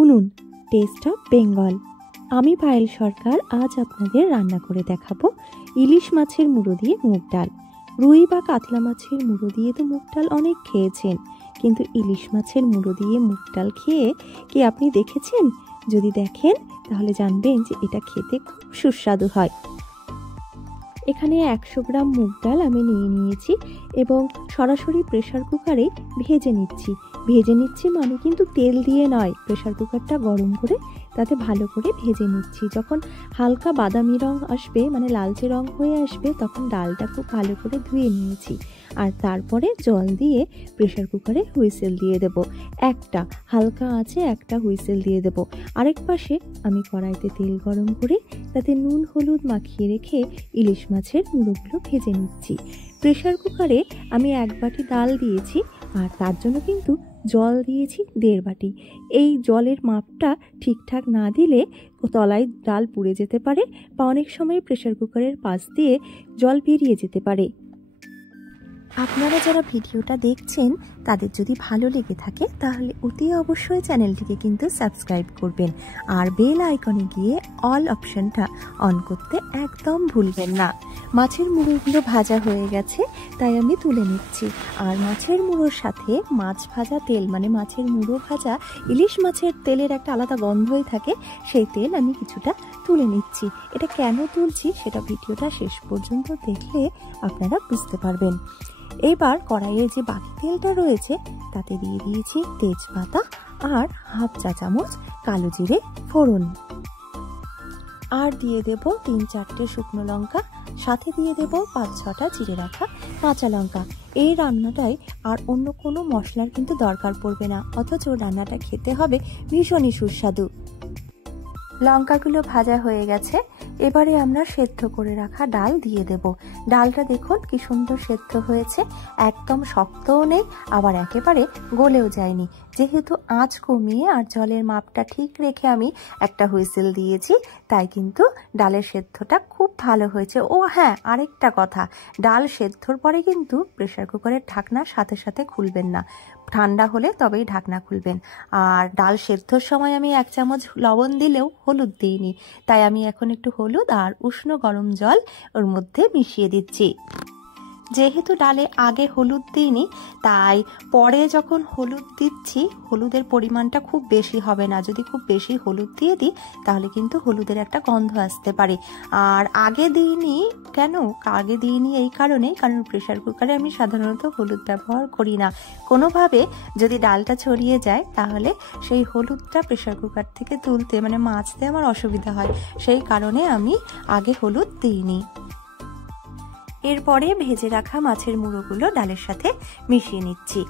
উনুন test of Bengal. আমি পায়েল সরকার আজ আপনাদের রান্না করে দেখাবো ইলিশ মাছের মুড়ো দিয়ে মুগ ডাল। রুই বা কাতলা মাছের মুড়ো দিয়ে তো মুগ ডাল অনেক খেয়েছেন, কিন্তু ইলিশ মাছের মুড়ো দিয়ে মুগ ডাল খেয়ে কি আপনি দেখেছেন? যদি দেখেন তাহলে জানবেন যে এটা খেতে খুব সুস্বাদু হয়। এখানে 100 গ্রাম মুগ ডাল আমি নিয়েছি এবং সরাসরি প্রেসার কুকারে ভেজে নিচ্ছি মানে কিন্তু তেল দিয়ে নয়, প্রেসার কুকারটা গরম করে তাতে ভালো করে ভেজে নিচ্ছি। যখন হালকা বাদামি রং আসবে মানে লালচে রং হয়ে আসবে তখন ডালটা খুব ভালো করে ধুয়ে নিয়েছি, আর তারপরে জল দিয়ে প্রেসার কুকারে হুইসেল দিয়ে দেব। একটা হালকা আঁচে একটা হুইসেল দিয়ে দেব। আরেক পাশে আমি কড়াইতে তেল গরম করে তাতে নুন হলুদ মাখিয়ে রেখে ইলিশ মাছের মুড়োগুলো ভেজে নিচ্ছি। প্রেসার কুকারে আমি 1 বাটি ডাল দিয়েছি, আর তার জন্য কিন্তু জল দিয়েছি 1.5 বাটি। এই জলের মাপটা ঠিকঠাক না দিলে তলায় ডাল পুড়ে যেতে পারে বা অনেক সময় প্রেসার কুকারের পাশ দিয়ে জল বেরিয়ে যেতে পারে। আপনারা যারা ভিডিওটা দেখছেন তাদের যদি ভালো লেগে থাকে তাহলে অতি অবশ্যই চ্যানেলটিকে কিন্তু সাবস্ক্রাইব করবেন, আর বেল আইকনে গিয়ে অল অপশনটা অন করতে একদম ভুলবেন না। মাছের মুড়োগুলো ভাজা হয়ে গেছে তাই আমি তুলে নিচ্ছি, আর মাছের মুড়োর সাথে মাছ ভাজা তেল মানে মাছের মুড়ো ভাজা ইলিশ মাছের তেলের একটা আলাদা গন্ধই থাকে, সেই তেল আমি কিছুটা তুলে নিচ্ছি। এটা কেন তুলছি সেটা ভিডিওটা শেষ পর্যন্ত দেখলে আপনারা বুঝতে পারবেন। এবার কড়াইয়ে যে বাকি তেলটা রয়েছে তাতে দিয়ে দিয়েছি তেজপাতা আর 1/2 চা চামচ কালো জিরে ফোড়ন, আর দিয়ে দেব 3-4টে শুকনো লঙ্কা, সাথে দিয়ে দেব 5-6টা চিড়ে রাখা কাঁচা লঙ্কা। এই রান্নাটায় আর অন্য কোনো মশলার কিন্তু দরকার পড়বে না, অথচ রান্নাটা খেতে হবে ভীষণই সুস্বাদু। লঙ্কাগুলো ভাজা হয়ে গেছে, এবারে আমরা সেদ্ধ করে রাখা ডাল দিয়ে দেব। ডালটা দেখুন কি সুন্দর সেদ্ধ হয়েছে, একদম শক্তও নেই আবার একেবারে গলেও যায়নি। যেহেতু আঁচ কমিয়ে আর জলের মাপটা ঠিক রেখে আমি একটা হুইসেল দিয়েছি, তাই কিন্তু ডালের সেদ্ধটা খুব ভালো হয়েছে। ও হ্যাঁ, আরেকটা কথা, ডাল সেদ্ধর পরে কিন্তু প্রেসার কুকারের ঢাকনা সাথে সাথে খুলবেন না, ঠান্ডা হলে তবেই ঢাকনা খুলবেন। আর ডাল সেদ্ধর সময় আমি 1 চামচ লবণ দিলেও হলুদ দিইনি, তাই আমি এখন একটু হলুদ আর উষ্ণ গরম জল ওর মধ্যে মিশিয়ে দিচ্ছি। যেহেতু ডালে আগে হলুদ দিইনি তাই পরে যখন হলুদ দিচ্ছি হলুদের পরিমাণটা খুব বেশি হবে না। যদি খুব বেশি হলুদ দিয়ে দিই তাহলে কিন্তু হলুদের একটা গন্ধ আসতে পারে। আর আগে দিইনি কেন? আগে দিইনি এই কারণেই, কারণ প্রেসার কুকারে আমি সাধারণত হলুদ ব্যবহার করি না। কোনোভাবে যদি ডালটা ছড়িয়ে যায় তাহলে সেই হলুদটা প্রেসার কুকার থেকে তুলতে মানে মাজতে আমার অসুবিধা হয়, সেই কারণে আমি আগে হলুদ দিইনি। এরপরে ভেজে রাখা মাছের মুড়োগুলো ডালের সাথে মিশিয়ে নিচ্ছি।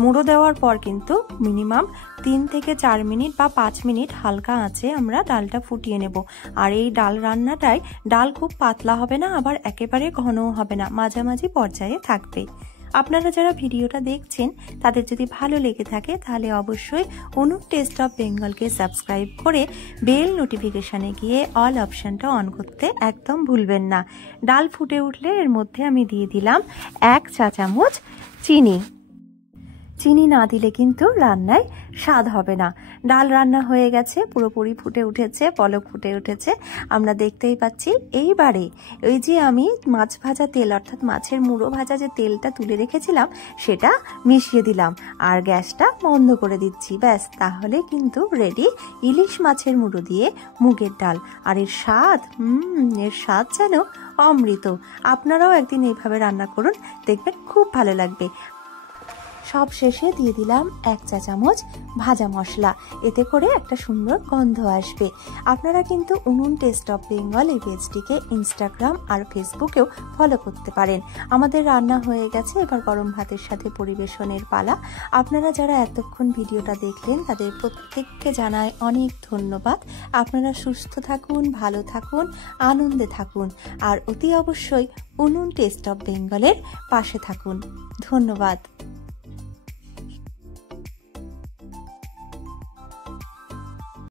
মুড়ো দেওয়ার পর কিন্তু মিনিমাম 3 থেকে 4 মিনিট বা 5 মিনিট হালকা আঁচে আমরা ডালটা ফুটিয়ে নেব। আর এই ডাল রান্নাটায় ডাল খুব পাতলা হবে না আবার একেবারে ঘনও হবে না, মাঝামাঝি পর্যায়ে থাকবে। আপনারা যারা ভিডিওটা দেখছেন তাদের যদি ভালো লেগে থাকে তাহলে অবশ্যই অনু টেস্ট অফ বেঙ্গলকে সাবস্ক্রাইব করে বেল নোটিফিকেশানে গিয়ে অল অপশানটা অন করতে একদম ভুলবেন না। ডাল ফুটে উঠলে এর মধ্যে আমি দিয়ে দিলাম 1 চা চামচ চিনি। চিনি না দিলে কিন্তু রান্নায় স্বাদ হবে না। ডাল রান্না হয়ে গেছে, পুরোপুরি ফুটে উঠেছে, পলক ফুটে উঠেছে, আমরা দেখতেই পাচ্ছি। এইবারে ওই যে আমি মাছ ভাজা তেল অর্থাৎ মাছের মুড়ো ভাজা যে তেলটা তুলে রেখেছিলাম সেটা মিশিয়ে দিলাম আর গ্যাসটা বন্ধ করে দিচ্ছি। ব্যাস, তাহলে কিন্তু রেডি ইলিশ মাছের মুড়ো দিয়ে মুগের ডাল। আর এর স্বাদ যেন অমৃত। আপনারাও একদিন এইভাবে রান্না করুন, দেখবেন খুব ভালো লাগবে। সব শেষে দিয়ে দিলাম 1 চা চামচ ভাজা মশলা, এতে করে একটা সুন্দর গন্ধ আসবে। আপনারা কিন্তু উনুন টেস্ট অফ বেঙ্গল এই পেজটিকে ইনস্টাগ্রাম আর ফেসবুকেও ফলো করতে পারেন। আমাদের রান্না হয়ে গেছে, এবার গরম ভাতের সাথে পরিবেশনের পালা। আপনারা যারা এতক্ষণ ভিডিওটা দেখলেন তাদের প্রত্যেককে জানাই অনেক ধন্যবাদ। আপনারা সুস্থ থাকুন, ভালো থাকুন, আনন্দে থাকুন, আর অতি অবশ্যই উনুন টেস্ট অফ বেঙ্গলের পাশে থাকুন। ধন্যবাদ।